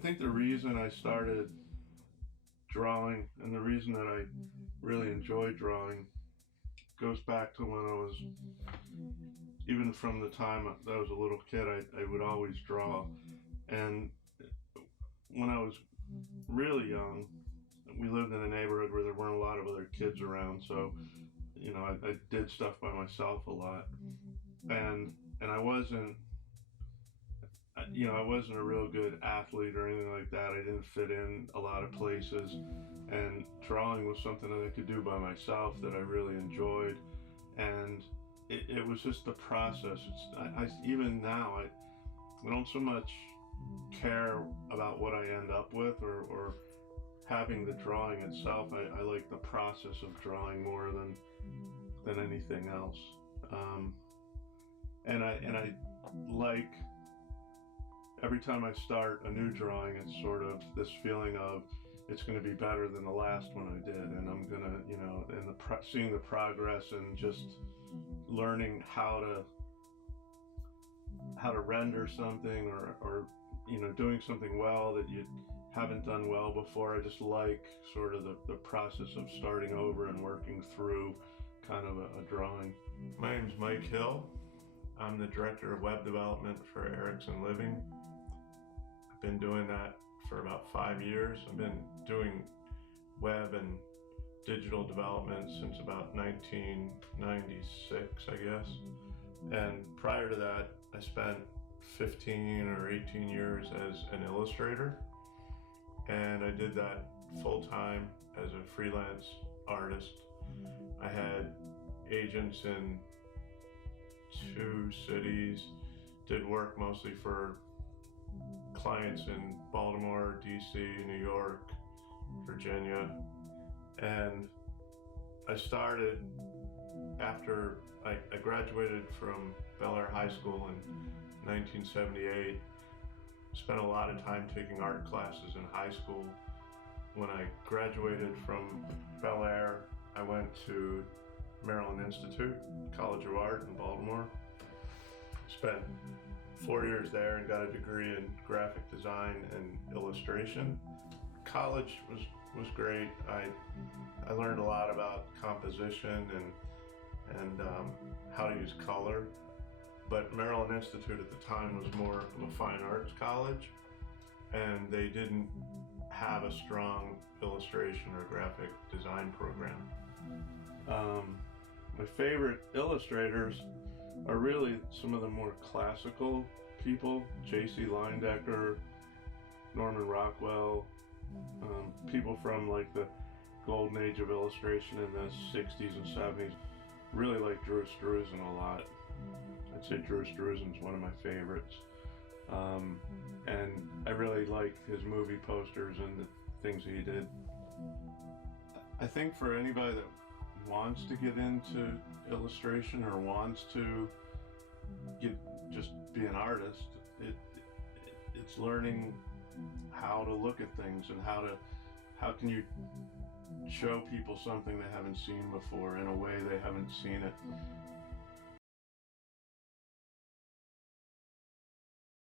I think the reason I started drawing and the reason that I really enjoy drawing goes back to when I was, even from the time that I was a little kid, I would always draw. And when I was really young, we lived in a neighborhood where there weren't a lot of other kids around, so I did stuff by myself a lot, and I wasn't a real good athlete or anything like that. I didn't fit in a lot of places, and drawing was something that I could do by myself that I really enjoyed, and it was just the process. Even now, I don't so much care about what I end up with or having the drawing itself. I like the process of drawing more than anything else. And I like every time I start a new drawing, it's sort of this feeling of it's going to be better than the last one I did, and I'm gonna, and seeing the progress and just learning how to render something or doing something well that you haven't done well before. I just like sort of the process of starting over and working through kind of a drawing. My name's Mike Hill. I'm the director of web development for Erickson Living. I've been doing that for about 5 years. I've been doing web and digital development since about 1996, I guess. And prior to that, I spent 15 or 18 years as an illustrator. And I did that full-time as a freelance artist. I had agents in 2 cities, did work mostly for clients in Baltimore, DC, New York, Virginia. And I started after I graduated from Bel Air High School in 1978. Spent a lot of time taking art classes in high school. When I graduated from Bel Air, I went to Maryland Institute, College of Art in Baltimore. Spent 4 years there and got a degree in graphic design and illustration. College was great. I learned a lot about composition and how to use color. But Maryland Institute at the time was more of a fine arts college, and they didn't have a strong illustration or graphic design program. My favorite illustrators are really some of the more classical people, J.C. Leyendecker, Norman Rockwell, people from like the golden age of illustration in the 60s and 70s. Really like Drew Struzan a lot. I'd say Drew Struzan's one of my favorites. And I really like his movie posters and the things that he did. I think for anybody that wants to get into illustration or wants to just be an artist, it's learning how to look at things and how can you show people something they haven't seen before in a way they haven't seen it.